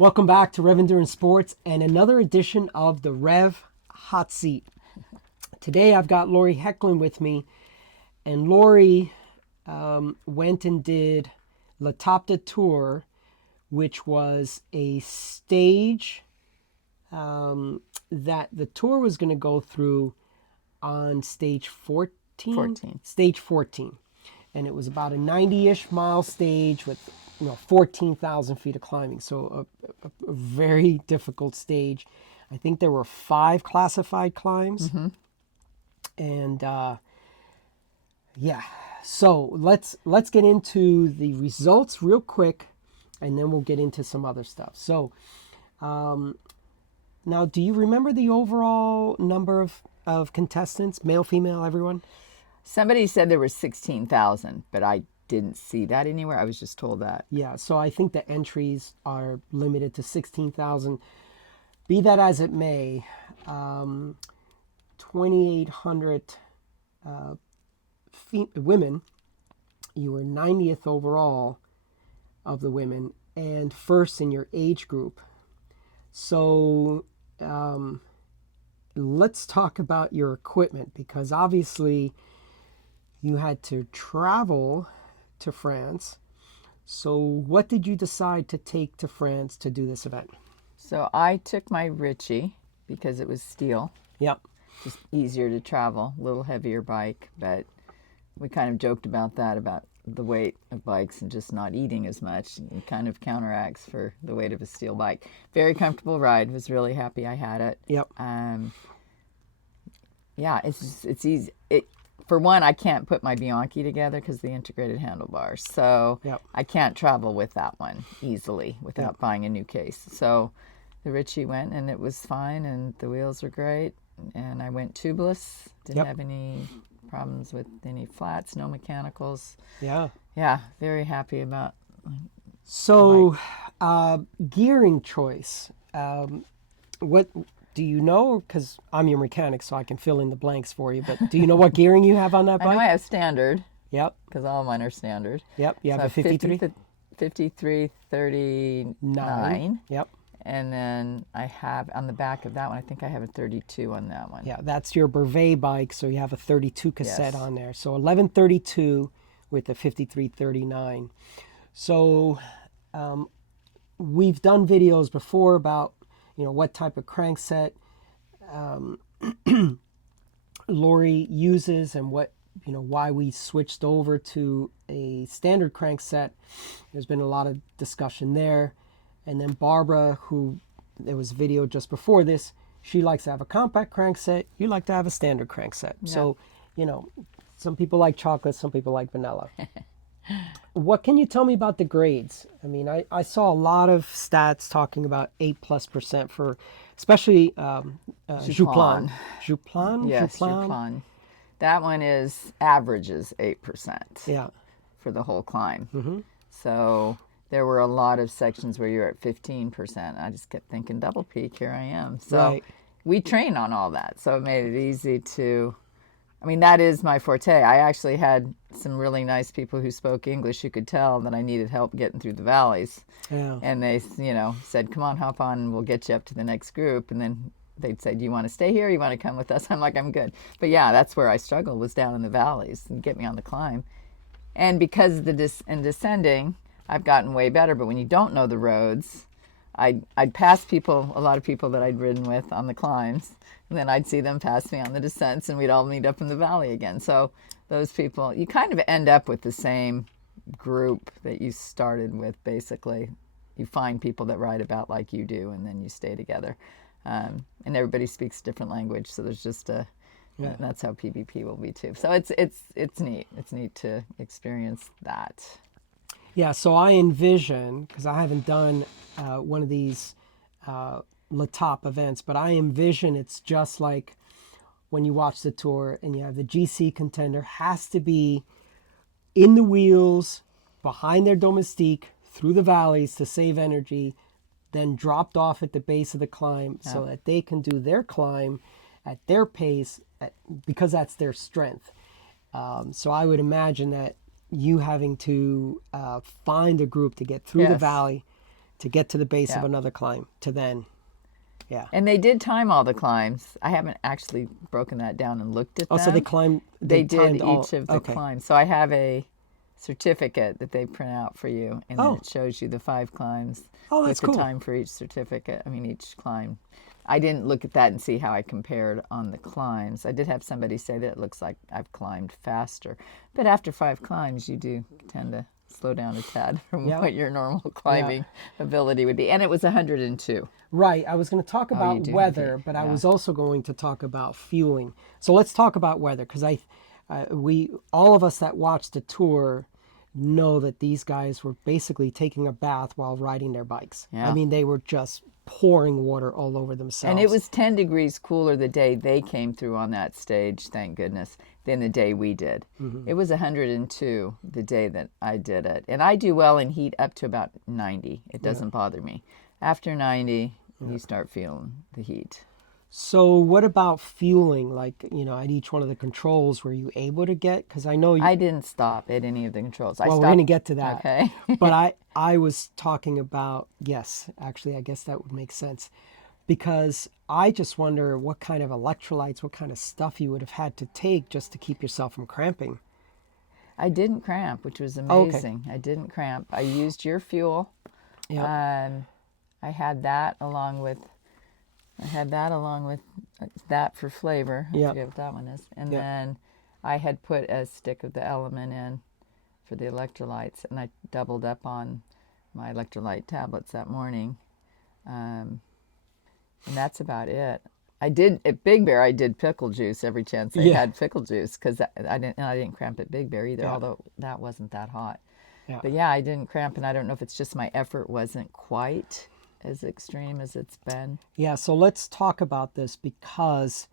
Welcome back to Rev Endurance Sports and another edition of the Rev Hot Seat. Today I've got Lori Hecklin with me, and Lori went and did La Top Tour, which was a stage that the tour was going to go through on stage 14? Stage 14. And it was about a 90-ish mile stage with 14,000 feet of climbing. So a very difficult stage. I think there were 5 classified climbs. Mm-hmm. And so let's get into the results real quick, and then we'll get into some other stuff. So now, do you remember the overall number of contestants, male, female, everyone? Somebody said there were 16,000, but I didn't see that anywhere. I was just told that. Yeah, so I think the entries are limited to 16,000. Be that as it may, 2,800 women. You were 90th overall of the women and first in your age group. So let's talk about your equipment, because obviously you had to travel to France. So what did you decide to take to France to do this event? So I took my Ritchie because it was steel. Yep. Just easier to travel, a little heavier bike, but we kind of joked about that, about the weight of bikes and just not eating as much. It kind of counteracts for the weight of a steel bike. Very comfortable ride. Was really happy I had it. Yep. Yeah, it's easy. For one, I can't put my Bianchi together because the integrated handlebars. So Yep. I can't travel with that one easily without buying a new case. So the Ritchie went and it was fine, and the wheels are great. And I went tubeless. Didn't have any problems with any flats, no mechanicals. Yeah. Yeah, very happy about. So gearing choice. What do you know? Because I'm your mechanic, so I can fill in the blanks for you. But do you know what gearing you have on that bike? I know I have standard. Yep. Because all mine are standard. Yep. You have a 53? 5339. Yep. And then I have on the back of that one, I think I have a 32 on that one. Yeah, that's your Brevet bike, so you have a 32 cassette on there. So 1132 with a 5339. So we've done videos before about what type of crankset Lori uses, and what why we switched over to a standard crankset. There's been a lot of discussion there. And then Barbara, who there was a video just before this, she likes to have a compact crankset. You like to have a standard crankset. Yeah. So, some people like chocolate, some people like vanilla. What can you tell me about the grades? I mean, I saw a lot of stats talking about 8+% for, especially Jouplan. Jouplan? Yes, Jouplan. That one averages 8%. Yeah. For the whole climb. Mm-hmm. So there were a lot of sections where you're at 15%. I just kept thinking, double peak, here I am. So we train on all that. So it made it easy to, that is my forte. I actually had some really nice people who spoke English who could tell that I needed help getting through the valleys. Yeah. And they, said, come on, hop on, and we'll get you up to the next group. And then they'd say, do you want to stay here? You want to come with us? I'm like, I'm good. But yeah, that's where I struggled, was down in the valleys and get me on the climb. And because in descending, I've gotten way better, but when you don't know the roads, I'd pass people, a lot of people that I'd ridden with on the climbs, and then I'd see them pass me on the descents, and we'd all meet up in the valley again. So those people, you kind of end up with the same group that you started with, basically. You find people that ride about like you do, and then you stay together. And everybody speaks a different language, so there's just that's how PvP will be too. So it's neat. It's neat to experience that. Yeah, so I envision, because I haven't done one of these La Top events, but I envision it's just like when you watch the tour and you have the GC contender has to be in the wheels, behind their domestique, through the valleys to save energy, then dropped off at the base of the climb so that they can do their climb at their pace because that's their strength. So I would imagine that you having to find a group to get through the valley, to get to the base of Yeah. another climb to then, yeah. And they did time all the climbs. I haven't actually broken that down and looked at Oh, them. so they climbed. They did timed all. each of the Okay. climbs. So I have a certificate that they print out for you, and then Oh. it shows you the 5 climbs Oh, that's with cool. the time for each certificate. I mean, each climb. I didn't look at that and see how I compared on the climbs. I did have somebody say that it looks like I've climbed faster. But after 5 climbs, you do tend to slow down a tad from Yeah. what your normal climbing ability would be. And it was 102. Right. I was going to talk about do have weather, heat, but I yeah. was also going to talk about fueling. So let's talk about weather, because all of us that watched the tour know that these guys were basically taking a bath while riding their bikes. I Yeah. mean, they were just pouring water all over themselves. And it was 10 degrees cooler the day they came through on that stage, thank goodness, than the day we did. It was 102 the day that I did it. And I do well in heat up to about 90. It doesn't bother me. After 90, you start feeling the heat. So what about fueling? Like, at each one of the controls, were you able to get? Because I know I didn't stop at any of the controls. well, we're going to get to that. Okay. But I was talking about, yes, actually, I guess that would make sense. Because I just wonder what kind of electrolytes, what kind of stuff you would have had to take just to keep yourself from cramping. I didn't cramp, which was amazing. I didn't cramp. I used your fuel. Yeah. I had that along with that for flavor. I Yeah. forget what that one is. And Yeah. then I had put a stick of the element in for the electrolytes, and I doubled up on my electrolyte tablets that morning. And that's about it. I did at Big Bear. I did pickle juice every chance I had pickle juice, because I didn't cramp at Big Bear either. Yeah. Although that wasn't that hot. Yeah. But yeah, I didn't cramp, and I don't know if it's just my effort wasn't quite as extreme as it's been. Yeah, so let's talk about this, because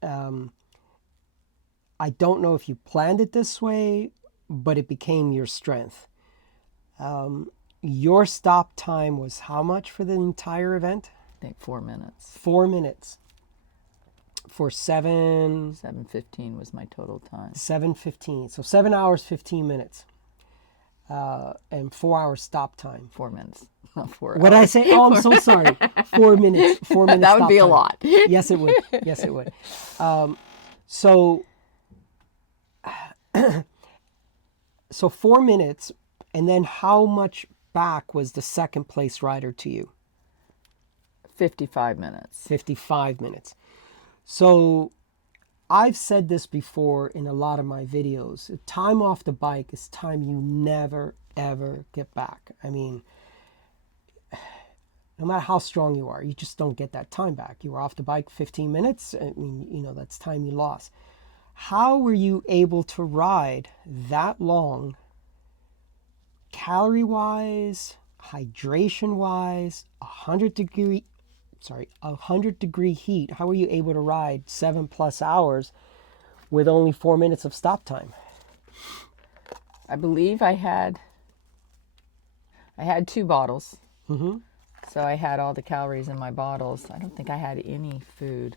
I don't know if you planned it this way, but it became your strength. Your stop time was how much for the entire event? I think 4 minutes. 4 minutes. For 7:15 was my total time. 7:15. So 7 hours, 15 minutes. And 4 hours stop time. 4 minutes, not 4 What did I say? Oh, I'm so sorry. 4 minutes. 4 minutes. That would stop be a time. lot. Yes, it would. Yes, it would. So 4 minutes, and then how much back was the second place rider to you? 55 minutes. 55 minutes. So I've said this before in a lot of my videos. Time off the bike is time you never, ever get back. I mean, no matter how strong you are, you just don't get that time back. You were off the bike 15 minutes. I mean, that's time you lost. How were you able to ride that long, calorie-wise, hydration-wise, 100-degree heat? How were you able to ride 7+ hours with only 4 minutes of stop time? I believe I had 2 bottles. Mm-hmm. So I had all the calories in my bottles. I don't think I had any food.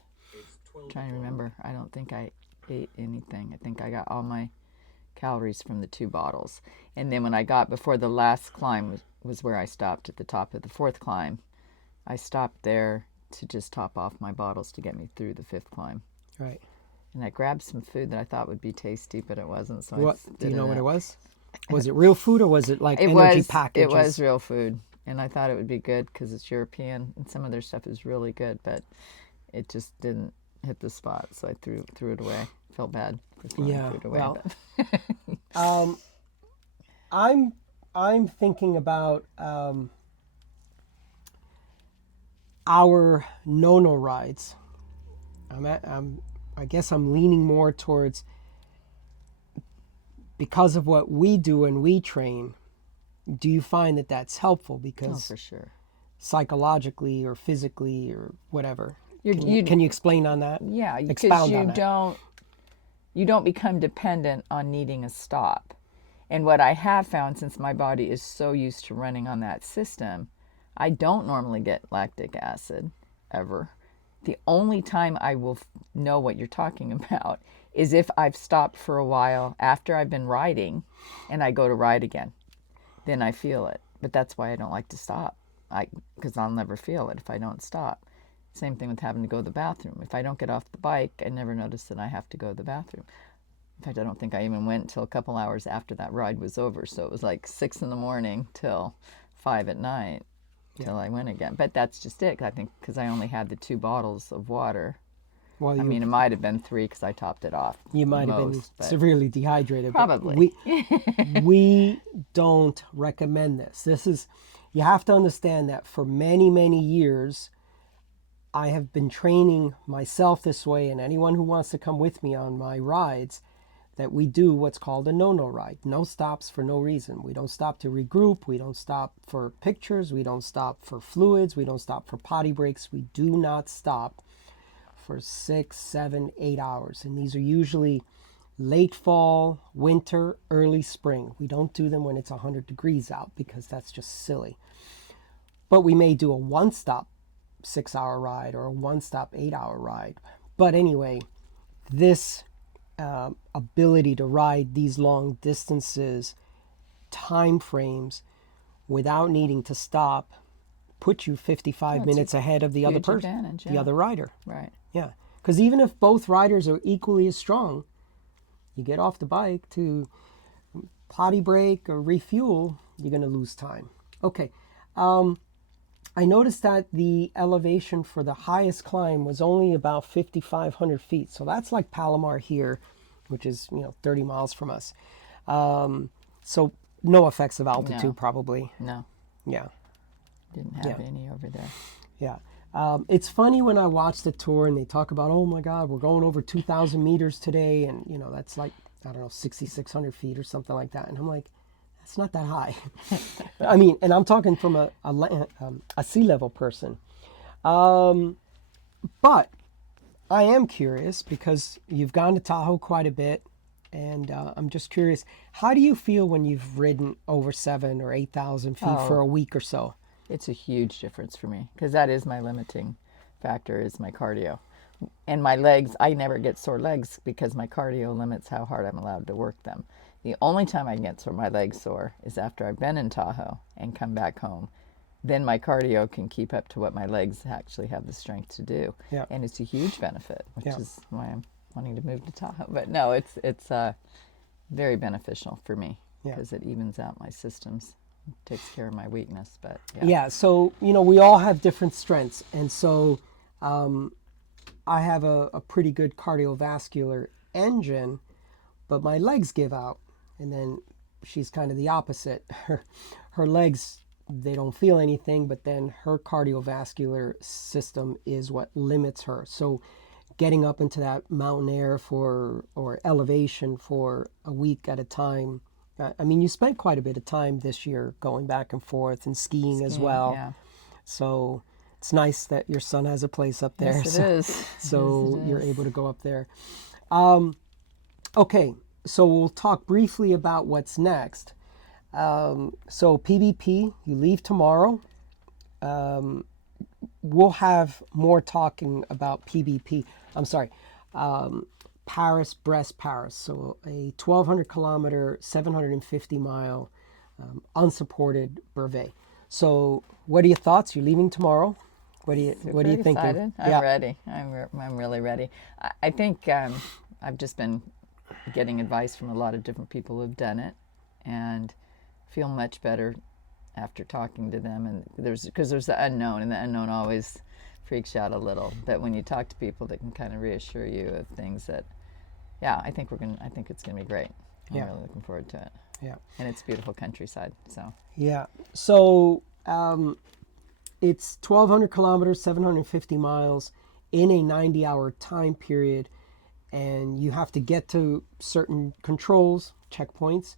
I'm trying to remember. I don't think I ate anything. I think I got all my calories from the 2 bottles. And then when I got before the last climb was where I stopped at the top of the 4th climb. I stopped there to just top off my bottles to get me through the 5th climb. Right. And I grabbed some food that I thought would be tasty, but it wasn't. So What I do you know what it was? was? Was it real food, or was it like It energy was. packages? It was real food, and I thought it would be good because it's European, and some of their stuff is really good, but it just didn't hit the spot, so I threw it away. Felt bad for throwing food away. Well, I'm thinking about our no rides. I guess I'm leaning more towards, because of what we do and we train. Do you find that that's helpful? Because for sure, psychologically or physically or whatever. You Can you explain on that? Yeah, because Expound on that. You don't become dependent on needing a stop. And what I have found, since my body is so used to running on that system, I don't normally get lactic acid ever. The only time I will know what you're talking about is if I've stopped for a while after I've been riding and I go to ride again. Then I feel it. But that's why I don't like to stop. because I'll never feel it if I don't stop. Same thing with having to go to the bathroom. If I don't get off the bike, I never notice that I have to go to the bathroom. In fact, I don't think I even went until a couple hours after that ride was over. So it was like 6 in the morning till 5 at night till I went again. But that's just it, I think, because I only had the 2 bottles of water. Well, I mean, it might have been 3 because I topped it off. you might have been severely dehydrated. Probably. We don't recommend this. You have to understand that for many, many years, I have been training myself this way, and anyone who wants to come with me on my rides, that we do what's called a no-no ride. No stops for no reason. We don't stop to regroup. We don't stop for pictures. We don't stop for fluids. We don't stop for potty breaks. We do not stop for 6, 7, 8 hours. And these are usually late fall, winter, early spring. We don't do them when it's 100 degrees out because that's just silly. But we may do a one-stop 6-hour ride or a one-stop 8-hour ride. But anyway, this ability to ride these long distances, time frames, without needing to stop, put you 55 minutes ahead of the other person, the other rider. Right. Yeah. Because even if both riders are equally as strong, you get off the bike to potty break or refuel, you're going to lose time. Okay. I noticed that the elevation for the highest climb was only about 5,500 feet. So that's like Palomar here, which is, 30 miles from us. So no effects of altitude, probably. No. Yeah. Didn't have any over there. Yeah. It's funny when I watch the tour and they talk about, oh my God, we're going over 2,000 meters today. And, that's like, 6,600 feet or something like that. And I'm like, it's not that high. I mean, and I'm talking from a sea level person. But I am curious because you've gone to Tahoe quite a bit, and I'm just curious, how do you feel when you've ridden over 7,000 or 8,000 feet for a week or so? It's a huge difference for me because that is my limiting factor, is my cardio. And my legs, I never get sore legs because my cardio limits how hard I'm allowed to work them. The only time I can get my legs sore is after I've been in Tahoe and come back home. Then my cardio can keep up to what my legs actually have the strength to do. Yeah. And it's a huge benefit, which is why I'm wanting to move to Tahoe. But no, it's very beneficial for me because it evens out my systems, takes care of my weakness. But yeah, so we all have different strengths, and so I have a pretty good cardiovascular engine, but my legs give out. And then she's kind of the opposite. Her legs, they don't feel anything, but then her cardiovascular system is what limits her. So getting up into that mountain air or elevation for a week at a time. I mean, you spent quite a bit of time this year going back and forth and skiing as well. Yeah. So it's nice that your son has a place up there. Yes, it is. So Yes, it you're is. able to go up there. Okay. So we'll talk briefly about what's next. So PBP, you leave tomorrow. We'll have more talking about PBP. I'm sorry, Paris, Brest, Paris. So a 1,200 kilometer, 750 mile unsupported brevet. So what are your thoughts? You're leaving tomorrow. What are you thinking? Excited. I'm ready. I'm really ready. I think I've just been getting advice from a lot of different people who've done it, and feel much better after talking to them. And there's the unknown, and the unknown always freaks you out a little. But when you talk to people that can kind of reassure you of things that, I think it's gonna be great. I'm really looking forward to it. Yeah. And it's beautiful countryside. So. Yeah. So it's 1,200 kilometers, 750 miles in a 90-hour time period. And you have to get to certain controls, checkpoints,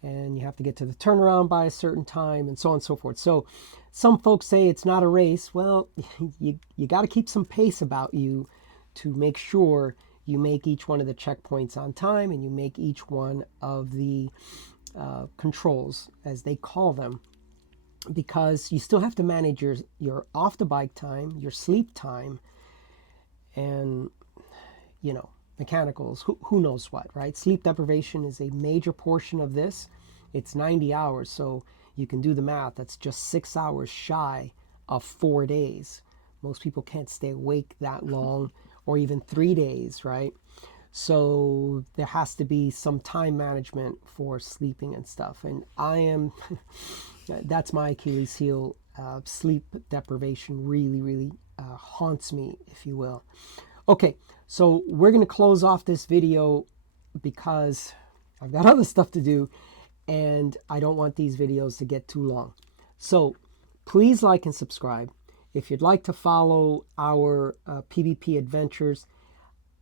and you have to get to the turnaround by a certain time, and so on and so forth. So some folks say it's not a race. Well, you got to keep some pace about you to make sure you make each one of the checkpoints on time, and you make each one of the controls, as they call them, because you still have to manage your off the bike time, your sleep time, and mechanicals, who knows what, right? Sleep deprivation is a major portion of this. It's 90 hours, so you can do the math. That's just 6 hours shy of 4 days. Most people can't stay awake that long, or even 3 days, right? So there has to be some time management for sleeping and stuff. And that's my Achilles heel. Sleep deprivation really haunts me, if you will. Okay, so we're going to close off this video because I've got other stuff to do and I don't want these videos to get too long. So please like and subscribe. If you'd like to follow our PvP adventures,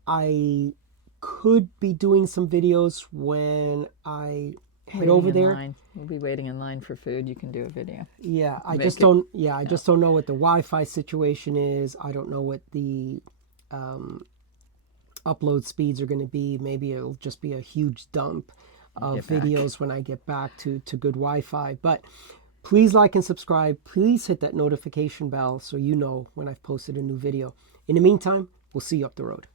I could be doing some videos when I head over there. Line. We'll be waiting in line for food. You can do a video. Yeah, I just don't know what the Wi-Fi situation is. I don't know what the upload speeds are going to be. Maybe it'll just be a huge dump of videos when I get back to good Wi-Fi. But please like and subscribe. Please hit that notification bell so you know when I've posted a new video. In the meantime, we'll see you up the road.